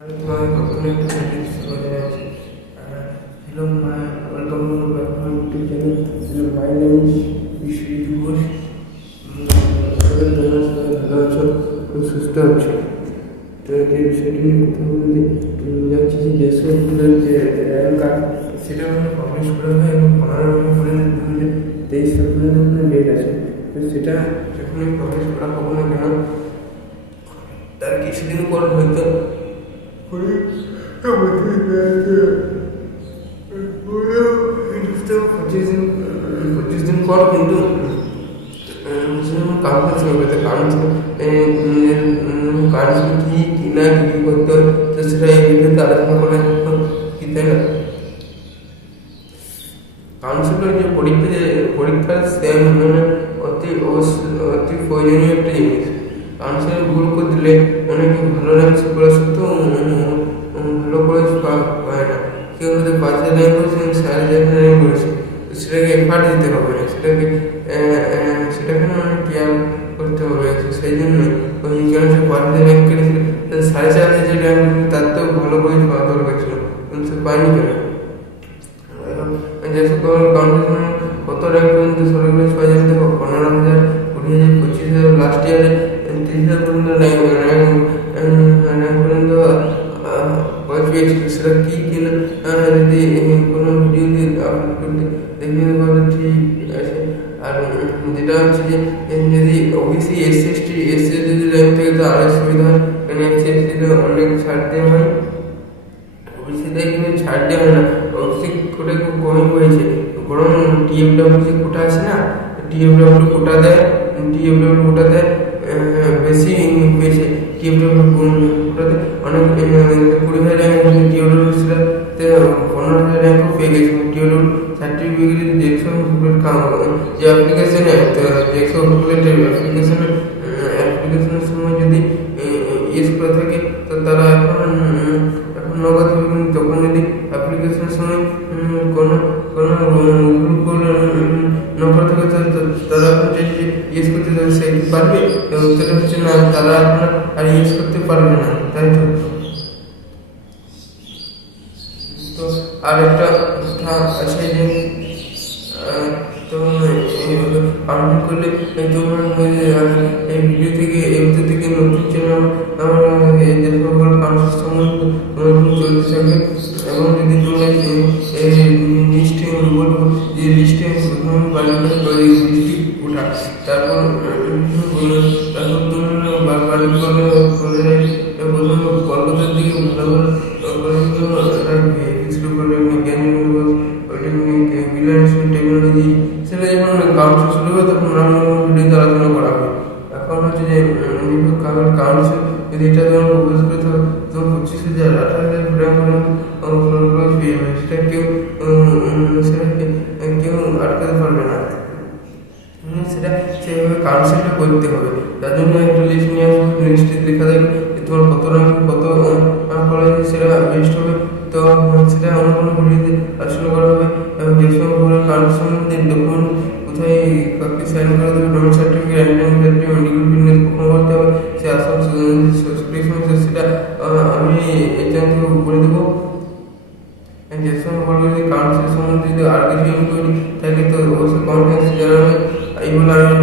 তোমাদের প্রথমে একটা সেন্টেন্স বলে আছে। Hello my welcome to back my YouTube channel. Hello my name is Biswajit Ghosh. তোমরা সবাই ভালো আছো, খুব সুস্থ আছো। তো এই বিষয়টি নিয়ে কথা বলতে যাচ্ছি যে দেশের যে র্যাঙ্ক কার্ড সেটা পাবলিশ করা হয় এবং 15 নভেম্বর 2023 ডেট আছে। তো সেটা যখনই পাবলিশ করা হবে না কেন তার কিছুদিন পর হয়তো পঁচিশ দিন পর কিন্তু কাউন্সিল হবে। তো কাউন্সিল কি না কি করতে হয় তো সেটা এই ভিডিওতে আলোচনা করে কি, তাই না? কাউন্সিলের যে পরীক্ষা সে অতি প্রয়োজনীয় একটা জিনিস। কাউন্সিলে ভুল করে দিলে অনেকে ভালো র্যাঙ্ক করে সত্ত্বেও ভালো কলেজ পায় না। কেউ হয়তো 5 র্যাঙ্ক করেছে, 4.5 র্যাঙ্ক করেছে, সেটাকে এফার্ট দিতে হবে না, সেটাকে কেয়ার করতে হবে। সেই জন্য ওই কেন সে 5 র্যাঙ্ক করেছিল, 4.5 যে র্যাঙ্ক তার তো ভালো কলেজ পাওয়া দরকার ছিল, কিন্তু সে পায়নি কেন? যে সকল কাউন্সিল কত র্যাঙ্ক পর্যন্ত সরকারি কলেজ পাওয়া যাবে? দেখো 15,000, 20,000, 25,000, লাস্ট ইয়ারে 30,000 পর্যন্ত র্যাঙ্ক পর্যন্ত কলেজ পেয়েছিল। সেটা কি কিনা যদি কোনো ভিডিও আপলোড করতে দেখিয়ে দেবো ঠিক আছে। আর যেটা হচ্ছে যে যদি ওবিসি এসসি যদি র্যাঙ্ক থাকে তো আরও সুবিধা হয়, কারণ এসসিতে অনেক ছাড় দেওয়া হয়, ওবিসিতে কিন্তু ছাড় দেওয়া হয় না। ওবিসি কোটা খুব কমই হয়েছে, বরং টিএফডব্লিউ যে কোটা আছে না, টিএফডব্লিউ কোটা দেয় বেশি পেয়েছে। টিএফডব্লিউ কোটাতে অনেক 20,000 র্যাঙ্ক, টিএফডব্লিউ সেটাতে 15,000 র্যাঙ্কও পেয়ে গেছে। টিএফডব্লিউ সার্টিফিকেট দেখশন যে অ্যাপ্লিকেশনে দেখশন অ্যাপ্লিকেশনের সময় যদি ইউজ করে থাকে তো তারা এখন নগদ হবে। কিন্তু তখন যদি অ্যাপ্লিকেশনের সময় কোনো নম্বর থেকে তারা যে ইউজ করতে যাবে সে কি পারবে? সেটা হচ্ছে না, তারা আপনার আর ইউজ করতে পারবে না, তাই তো? তো আর একটা কথা আছে যে আপলোড করলে তোমার এই ভিডিও থেকে নতুন চ্যানেল যে সকল কাউন্সিল সম্বন্ধে চলতে থাকে। এবং যদি তোমরা এই লিস্টে বলবো যে লিস্টে প্রথম লিস্টটি ওঠা, তারপর তোমরা প্রথম কলকাতার দিকে ভালো রাখবে, টেকনোলজি। সেটা যখন কাউন্সিল শুরু হবে তখন ভিডিওতে আলোচনা করা হবে। এখন হচ্ছে যে কাউন্সিল যদি এটা তোমার প্রপোজ করে তখন 25,000, 18,000 পেয়ে যাবে। সেটাকে কেউ আটকাতে পারবে না। সেটা সেভাবে কাউন্সিলটা করতে হবে। তার জন্য একটা লিস্ট নিয়ে আসবে, লিস্টে লেখা থাকবে যে তোমার কত র্যাঙ্ক কত কলেজে সেটা বেস্ট হবে। তো সেটা অন্য কোনো ভিডিওতে আলোচনা করা হবে। এবং যে সময় কাউন্সিল সম্বন্ধে ডকুমেন্ট কোথায় কাকে সাইন করে দেবে, ডোমেন সার্টিফিকেট, মেডিকেল ফিটনেস কখন করতে হবে, সে আসল সেটা আমি এই চ্যানেল থেকে বলে দেবো। যে সময় বলবো যদি কাউন্সিল সম্বন্ধে যদি আর কিছু ইনকোয়ারি থাকে তো অবশ্যই কমেন্ট জানাবে। এই বলে আমি